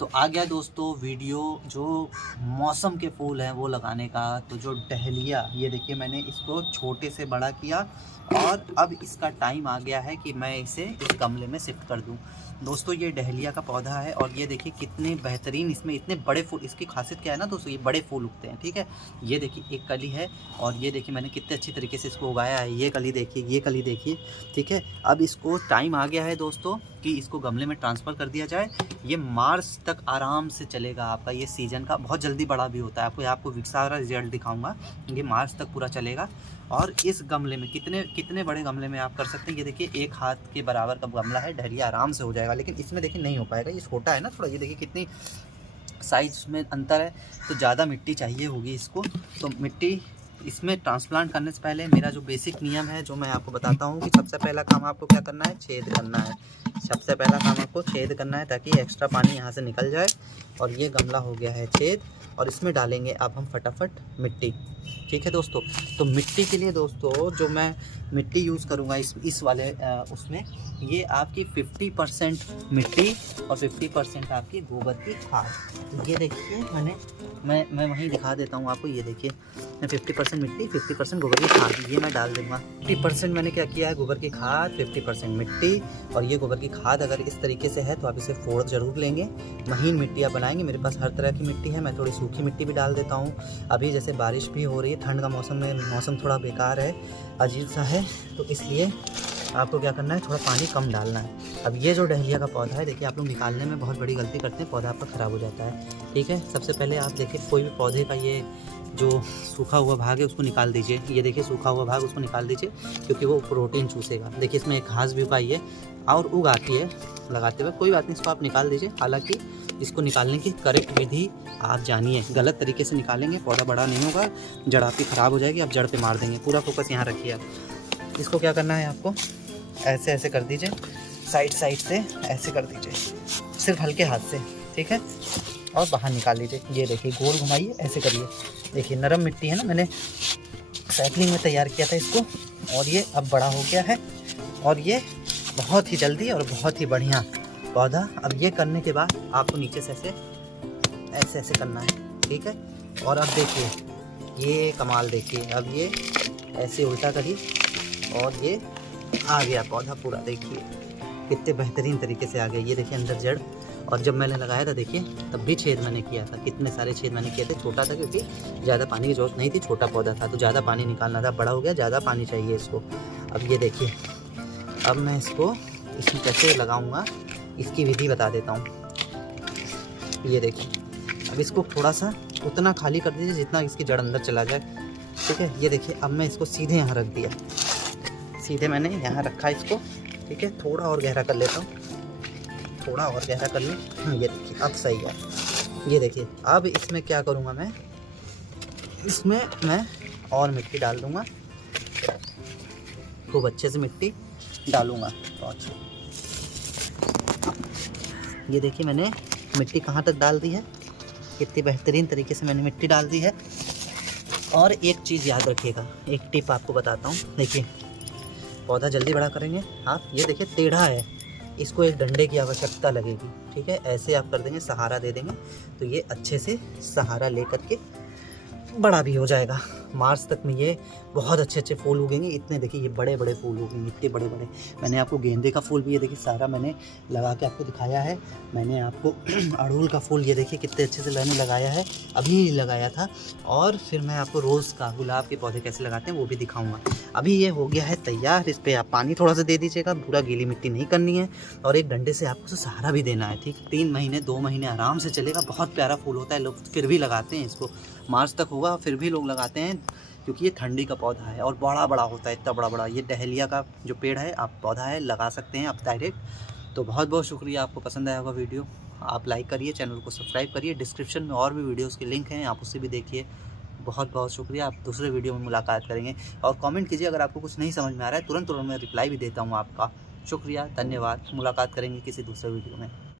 तो आ गया दोस्तों वीडियो जो मौसम के फूल हैं वो लगाने का। तो जो डहलिया, ये देखिए मैंने इसको छोटे से बड़ा किया और अब इसका टाइम आ गया है कि मैं इसे इस गमले में शिफ्ट कर दूं। दोस्तों ये डहलिया का पौधा है और ये देखिए कितने बेहतरीन इसमें इतने बड़े फूल। इसकी खासियत क्या है ना दोस्तों, ये बड़े फूल उगते हैं। ठीक है, ये देखिए एक कली है और ये देखिए मैंने कितने अच्छी तरीके से इसको उगाया है। ये कली देखिए, ये कली देखिए। ठीक है, अब इसको टाइम आ गया है दोस्तों कि इसको गमले में ट्रांसफ़र कर दिया जाए। ये मार्च तक आराम से चलेगा आपका, ये सीज़न का बहुत जल्दी बड़ा भी होता है। आपको सारा रिजल्ट दिखाऊंगा। ये मार्च तक पूरा चलेगा और इस गमले में कितने बड़े गमले में आप कर सकते हैं। ये देखिए एक हाथ के बराबर का गमला है, डहलिया आराम से हो जाएगा। लेकिन इसमें देखिए नहीं हो पाएगा, ये छोटा है ना थोड़ा। ये देखिए कितनी साइज़ में अंतर है, तो ज़्यादा मिट्टी चाहिए होगी इसको। तो मिट्टी इसमें ट्रांसप्लांट करने से पहले मेरा जो बेसिक नियम है जो मैं आपको बताता हूँ कि सबसे पहला काम आपको क्या करना है, छेद करना है। सबसे पहला काम आपको छेद करना है ताकि एक्स्ट्रा पानी यहाँ से निकल जाए। और ये गमला हो गया है छेद और इसमें डालेंगे अब हम फटाफट मिट्टी। ठीक है दोस्तों, तो मिट्टी के लिए दोस्तों जो मैं मिट्टी यूज़ करूँगा इस वाले उसमें, ये आपकी 50% मिट्टी और 50% आपकी गोबर की खाद। ये देखिए मैं वहीं दिखा देता हूँ आपको। ये देखिए मैं 50% मिट्टी 50% गोबर की खाद ये मैं डाल दूँगा। 50% मैंने क्या किया है, गोबर की खाद, 50% मिट्टी। और ये गोबर की खाद अगर इस तरीके से है तो आप इसे फोड़ ज़रूर लेंगे। महीन मिट्टी आप बनाएंगे। मेरे पास हर तरह की मिट्टी है, मैं थोड़ी सूखी मिट्टी भी डाल देता हूँ। अभी जैसे बारिश भी हो रही है, ठंड का मौसम है, मौसम थोड़ा बेकार है, अजीब सा है, तो इसलिए आपको क्या करना है, थोड़ा पानी कम डालना है। अब ये जो डहलिया का पौधा है, देखिए आप लोग निकालने में बहुत बड़ी गलती करते हैं, पौधा आपका ख़राब हो जाता है। ठीक है, सबसे पहले आप देखिए कोई भी पौधे का ये जो सूखा हुआ भाग है उसको निकाल दीजिए। ये देखिए सूखा हुआ भाग, उसको निकाल दीजिए क्योंकि वो प्रोटीन चूसेगा। देखिए इसमें एक घास भी उगाई है और उगाती है लगाते हुए, कोई बात नहीं, इसको आप निकाल दीजिए। हालांकि इसको निकालने की करेक्ट विधि आप जानिए, गलत तरीके से निकालेंगे पौधा बड़ा नहीं होगा, जड़ आपकी ख़राब हो जाएगी, आप जड़ पे मार देंगे। पूरा फोकस यहाँ रखिए आप। इसको क्या करना है आपको, ऐसे ऐसे कर दीजिए, साइड से ऐसे कर दीजिए, सिर्फ हल्के हाथ से। ठीक है, और बाहर निकाल लीजिए। ये देखिए गोल घुमाइए, ऐसे करिए। देखिए नरम मिट्टी है ना, मैंने साइक्लिंग में तैयार किया था इसको और ये अब बड़ा हो गया है और ये बहुत ही जल्दी और बहुत ही बढ़िया पौधा। अब ये करने के बाद आपको नीचे से ऐसे करना है। ठीक है, और अब देखिए ये कमाल, देखिए अब ये ऐसे उल्टा करिए और ये आ गया पौधा पूरा। देखिए कितने बेहतरीन तरीके से आ गया। ये देखिए अंदर जड़, और जब मैंने लगाया था देखिए तब भी छेद मैंने किया था। कितने सारे छेद मैंने किए थे। छोटा था क्योंकि ज़्यादा पानी की ज़रूरत नहीं थी, छोटा पौधा था तो ज़्यादा पानी निकालना था। बड़ा हो गया, ज़्यादा पानी चाहिए इसको। अब ये देखिए, अब मैं इसको इसमें कैसे लगाऊंगा इसकी विधि बता देता हूँ। ये देखिए अब इसको थोड़ा सा उतना खाली कर दीजिए जितना इसकी जड़ अंदर चला जाए। ठीक है, ये देखिए अब मैं इसको सीधे यहाँ रख दिया, सीधे मैंने यहाँ रखा इसको। ठीक है, थोड़ा और गहरा कर लेता हूँ, थोड़ा और गहरा कर लूँ। ये देखिए अब सही है। ये देखिए अब इसमें क्या करूँगा मैं, इसमें मैं और मिट्टी डाल दूँगा, खूब अच्छे से मिट्टी डालूँगा। तो अच्छा, ये देखिए मैंने मिट्टी कहाँ तक डाल दी है, कितनी बेहतरीन तरीके से मैंने मिट्टी डाल दी है। और एक चीज़ याद रखिएगा, एक टिप आपको बताता हूँ। देखिए पौधा जल्दी बड़ा करेंगे आप, ये देखिए टेढ़ा है, इसको एक डंडे की आवश्यकता लगेगी। ठीक है, ऐसे आप कर देंगे, सहारा दे देंगे तो ये अच्छे से सहारा ले करके बड़ा भी हो जाएगा। मार्च तक में ये बहुत अच्छे फूल उगेंगे। इतने देखिए ये बड़े बड़े फूल उगेंगे, इतने बड़े बड़े। मैंने आपको गेंदे का फूल भी ये देखिए सारा मैंने लगा के आपको दिखाया है। मैंने आपको अड़हुल का फूल ये देखिए कितने अच्छे से मैंने लगाया है, अभी लगाया था। और फिर मैं आपको रोज़ का, गुलाब के पौधे कैसे लगाते हैं वो भी दिखाऊँगा। अभी ये हो गया है तैयार। इस पर आप पानी थोड़ा सा दे दीजिएगा, पूरा गीली मिट्टी नहीं करनी है। और एक डंडे से आपको सहारा भी देना है। ठीक, 3 महीने 2 महीने आराम से चलेगा। बहुत प्यारा फूल होता है, लोग फिर भी लगाते हैं इसको। मार्च तक होगा फिर भी लोग लगाते हैं क्योंकि ये ठंडी का पौधा है और बड़ा बड़ा होता है, इतना बड़ा बड़ा। ये डहलिया का जो पेड़ है, आप पौधा है, लगा सकते हैं आप डायरेक्ट। तो बहुत बहुत शुक्रिया, आपको पसंद आया होगा वीडियो। आप लाइक करिए, चैनल को सब्सक्राइब करिए। डिस्क्रिप्शन में और भी वीडियोज़ के लिंक हैं, आप उससे भी देखिए। बहुत बहुत शुक्रिया, आप दूसरे वीडियो में मुलाकात करेंगे। और कमेंट कीजिए अगर आपको कुछ नहीं समझ में आ रहा है, तुरंत मैं रिप्लाई भी देता हूँ आपका। शुक्रिया, धन्यवाद, मुलाकात करेंगे किसी दूसरे वीडियो में।